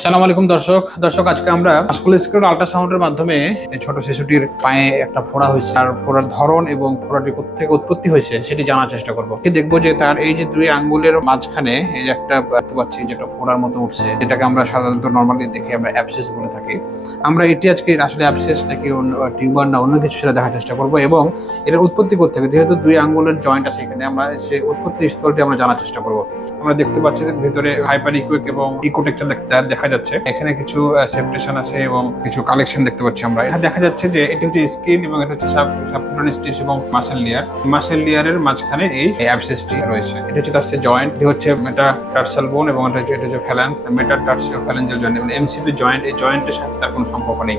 আসসালামু আলাইকুম দর্শক আজকে আমরা মাস্কুলোস্কেলেটাল আল্ট্রাসাউন্ডের মাধ্যমে এই ছোট শিশুটির পায়ে একটা ফোড়া হয়েছে আর ফোড়ার ধরন এবং ফোড়াটি কোত্থেকে উৎপত্তি হয়েছে সেটি জানার চেষ্টা করব। দেখবো যে তার এই যে দুই আঙ্গুলের মাঝখানে এই যে একটা দেখতে পাচ্ছি যে একটা ফোড়ার মতো উঠছে, যেটাকে আমরা সাধারণত নরমালি দেখে আমরা অ্যাবসেস বলে থাকি। আমরা এটি আজকে আসলে অ্যাবসেস নাকি টিউমার না অন্য কিছু সেটা দেখার চেষ্টা করব এবং এর উৎপত্তি করতে হবে। যেহেতু দুই আঙ্গুলের জয়েন্ট আছে এখানে, আমরা সেই উৎপত্তি স্থলটি আমরা জানার চেষ্টা করব। আমরা দেখতে পাচ্ছি যে ভিতরে হাইপার ইকুইক এবং ইকোটেক্টার দেখা যাচ্ছে। এখানে কিছু সেপারেশন আছে এবং কিছু কালেকশন দেখতে পাচ্ছি আমরা। এটা দেখা যাচ্ছে যে এটি হচ্ছে স্কিন এবং এটা হচ্ছে সাবকুটানিয়াস টিস্যু এবং মাসেল লেয়ার। মাসেল লেয়ারের মাঝখানে এই অ্যাবসেসটি রয়েছে। এটা হচ্ছে তার জয়েন্ট, এটি হচ্ছে মেটাটার্সাল বোন এবং এটা হচ্ছে ফ্যালান্স, মেটাটার্সিওফ্যালাঞ্জিয়াল জয়েন্ট এবং এমসিপি জয়েন্ট। এই জয়েন্টের সাথে তার কোনো সম্পর্ক নেই।